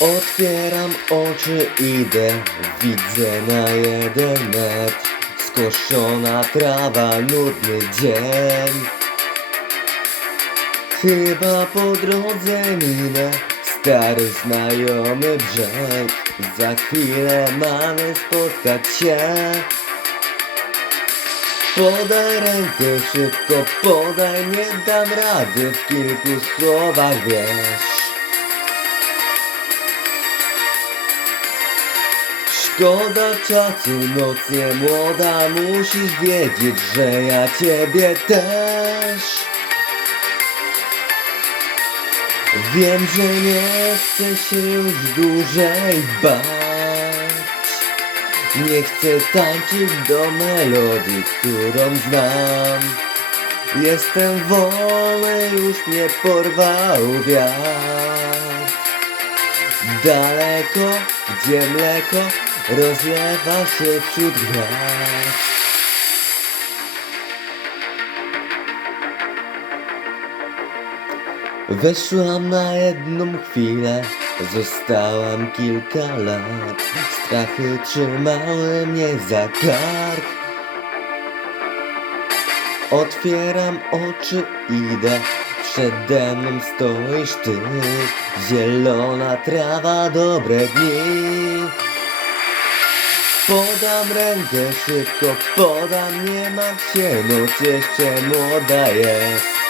Otwieram oczy, idę, widzę na jeden metr. Skoszona trawa, nudny dzień. Chyba po drodze minę stary znajomy brzeg. Za chwilę mamy spotkać się. Podaj rękę szybko, podaj, nie dam rady w kilku słowach, wiesz Szkoda czasu, noc nie młoda, musisz wiedzieć, że ja ciebie też. Wiem, że nie chcę się już dłużej bać. Nie chcę tańczyć do melodii, którą znam. Jestem wolny, już mnie porwał wiatr. Daleko, gdzie mleko rozlewa się wśród gwiazd. Weszłam na jedną chwilę, zostałam kilka lat. Strachy trzymały mnie za kark Otwieram oczy, idę. Przede mną stoisz ty. Zielona trawa, dobre dni Podam rękę szybko, podam, nie martw się Noc jeszcze młoda jest